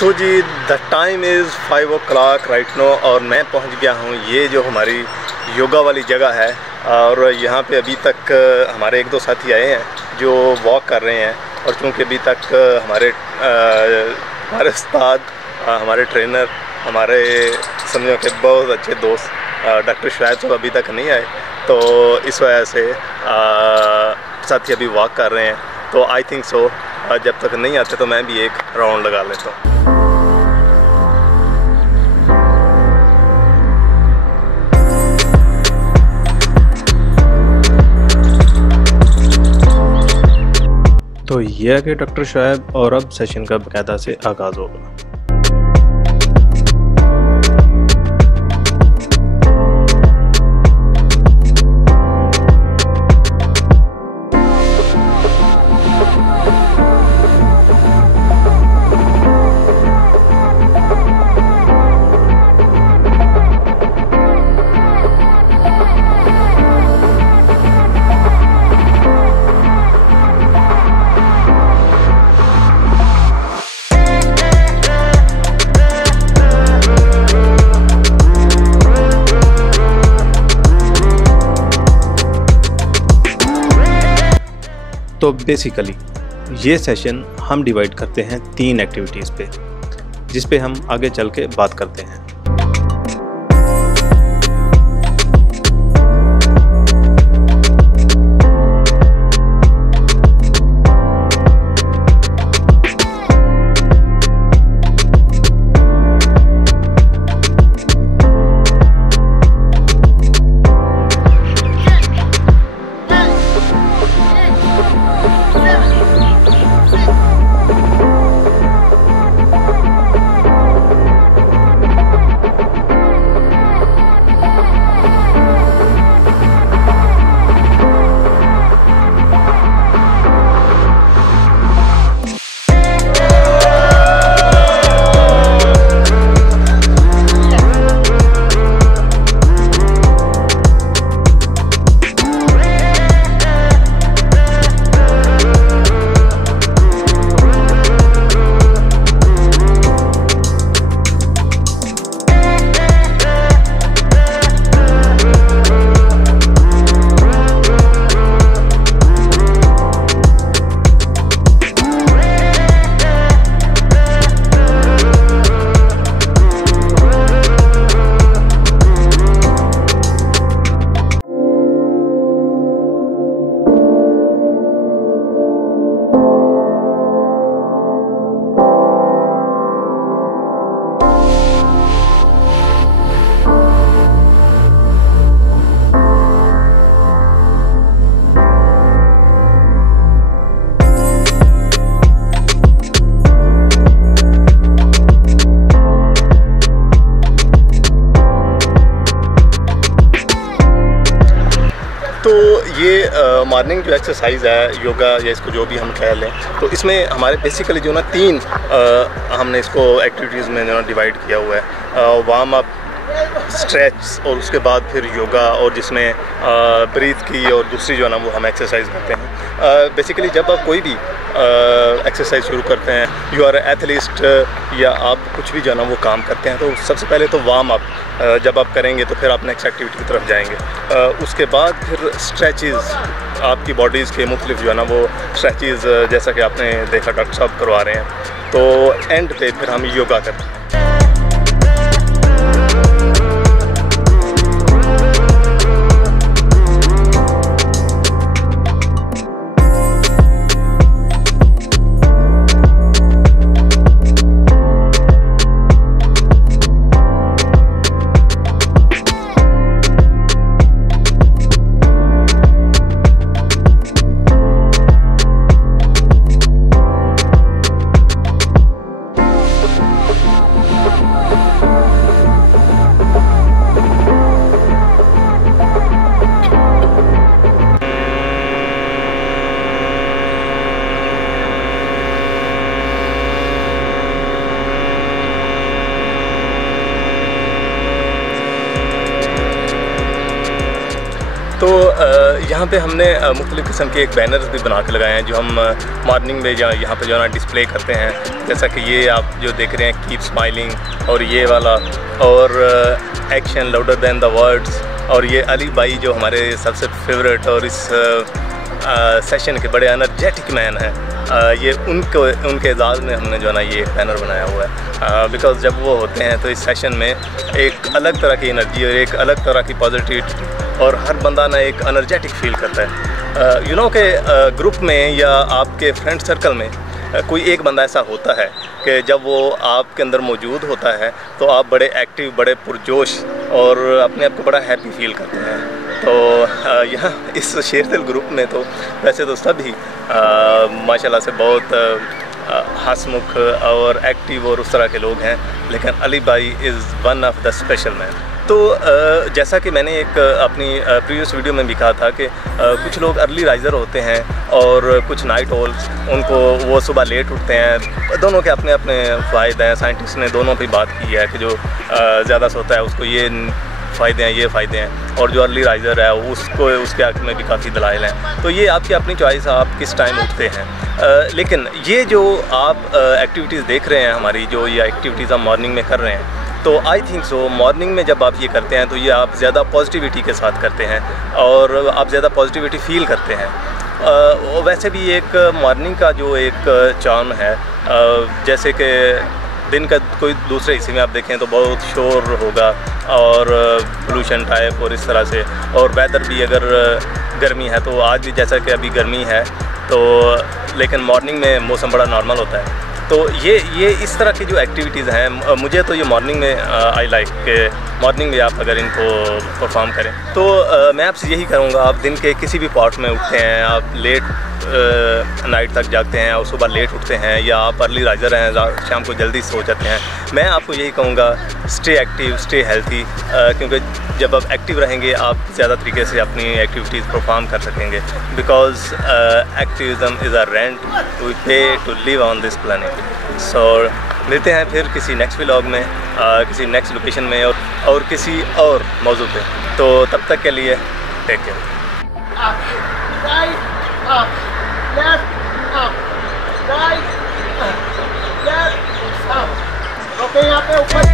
तो जी the time is 5 o'clock right no, और मैं पहुंच गया हूं ये जो हमारी योगा वाली जगह है। और यहाँ पे अभी तक हमारे एक दो साथी आए हैं जो वॉक कर रहे हैं, और चूँकि अभी तक हमारे उस्ताद, हमारे ट्रेनर, हमारे समझो कि बहुत अच्छे दोस्त डॉक्टर शायद साहब अभी तक नहीं आए, तो इस वजह से साथी अभी वॉक कर रहे हैं। तो आई थिंक सो जब तक नहीं आते तो मैं भी एक राउंड लगा लेता हूँ। तो यह है कि डॉक्टर शुएब, और अब सेशन का बाकायदा से आगाज़ होगा। तो बेसिकली ये सेशन हम डिवाइड करते हैं 3 एक्टिविटीज़ पे, जिस पे हम आगे चल के बात करते हैं। तो ये मॉर्निंग जो एक्सरसाइज है योगा, या इसको जो भी हम कह लें, तो इसमें हमारे बेसिकली जो ना 3 हमने इसको एक्टिविटीज़ में जो ना डिवाइड किया हुआ है। वार्म अप, स्ट्रेच, और उसके बाद फिर योगा, और जिसमें ब्रीथ की और दूसरी जो है ना वो हम एक्सरसाइज करते हैं। बेसिकली जब आप कोई भी एक्सरसाइज शुरू करते हैं, यू आर एथलीस्ट या आप कुछ भी जो है ना वो काम करते हैं, तो सबसे पहले तो वार्म अप जब आप करेंगे तो फिर आप नेक्स्ट एक्टिविटी की तरफ जाएंगे। उसके बाद फिर स्ट्रेचेस, आपकी बॉडीज़ के मुख्तलिफ जो है ना वो स्ट्रेचेस, जैसा कि आपने देखा डॉक्टर साहब करवा रहे हैं। तो एंड पे फिर हम योगा करते हैं। यहाँ पे हमने मुख्तलिफ़ किस्म के एक बैनर्स भी बना के लगाए हैं जो हम मॉर्निंग में यहाँ पे जो है ना डिस्प्ले करते हैं। जैसा कि ये आप जो देख रहे हैं कीप स्माइलिंग, और ये वाला, और action louder than the words, और ये अली भाई जो हमारे सबसे फेवरेट और इस सेशन के बड़े एनर्जेटिक मैन हैं, ये उनके एजाज़ में हमने जो है ना ये एक बैनर बनाया हुआ है। बिकॉज़ जब वो होते हैं तो इस सेशन में एक अलग तरह की एनर्जी और एक अलग तरह की पॉजिटिविटी, और हर बंदा ना एक एनर्जेटिक फील करता है। यू नो के ग्रुप में या आपके फ्रेंड सर्कल में कोई एक बंदा ऐसा होता है कि जब वो आपके अंदर मौजूद होता है तो आप बड़े एक्टिव, बड़े पुरजोश और अपने आप को बड़ा हैप्पी फील करते हैं। तो यहाँ इस शेर दिल ग्रुप में तो वैसे तो सभी माशाल्लाह से बहुत हंसमुख और एक्टिव और उस तरह के लोग हैं, लेकिन अली भाई is one of the special man. तो जैसा कि मैंने एक अपनी प्रीवियस वीडियो में भी कहा था कि कुछ लोग अर्ली राइज़र होते हैं और कुछ नाइट ओल्स, उनको वो सुबह लेट उठते हैं। दोनों के अपने अपने फ़ायदे हैं। साइंटिस्ट ने दोनों पे बात की है कि जो ज़्यादा सोता है उसको ये फ़ायदे हैं, ये फ़ायदे हैं, और जो अर्ली राइज़र है उसको उसके हक़ में भी काफ़ी दलाइल हैं। तो ये आपकी अपनी चॉइस है, आप किस टाइम उठते हैं। लेकिन ये जो आप एक्टिविटीज़ देख रहे हैं हमारी, जो ये एक्टिविटीज़ हम मॉर्निंग में कर रहे हैं, तो आई थिंक सो मॉर्निंग में जब आप ये करते हैं तो ये आप ज़्यादा पॉजिटिविटी के साथ करते हैं और आप ज़्यादा पॉजिटिविटी फ़ील करते हैं। वैसे भी एक मॉर्निंग का जो एक चार्म है, जैसे कि दिन का कोई दूसरे हिस्से में आप देखें तो बहुत शोर होगा और पोल्यूशन टाइप और इस तरह से, और वेदर भी अगर गर्मी है तो आज भी जैसा कि अभी गर्मी है तो, लेकिन मॉर्निंग में मौसम बड़ा नॉर्मल होता है। तो ये इस तरह की जो एक्टिविटीज़ हैं, मुझे तो ये मॉर्निंग में आई लाइक के मॉर्निंग में आप अगर इनको परफॉर्म करें तो मैं आपसे यही करूँगा, आप दिन के किसी भी पार्ट में उठते हैं, आप लेट नाइट तक जागते हैं और सुबह लेट उठते हैं, या आप अर्ली राइज़र हैं, शाम को जल्दी सो जाते हैं, मैं आपको यही कहूँगा स्टे एक्टिव, स्टे हेल्थी, क्योंकि जब आप एक्टिव रहेंगे आप ज़्यादा तरीके से अपनी एक्टिविटीज़ परफॉर्म कर सकेंगे। Because activism is a rent we pay to live on this planet. So मिलते हैं फिर किसी नेक्स्ट व्लॉग में, किसी नेक्स्ट लोकेशन में और किसी और मौजू पे। तो तब तक के लिए टेक केयर। ओके, यहाँ पे ऊपर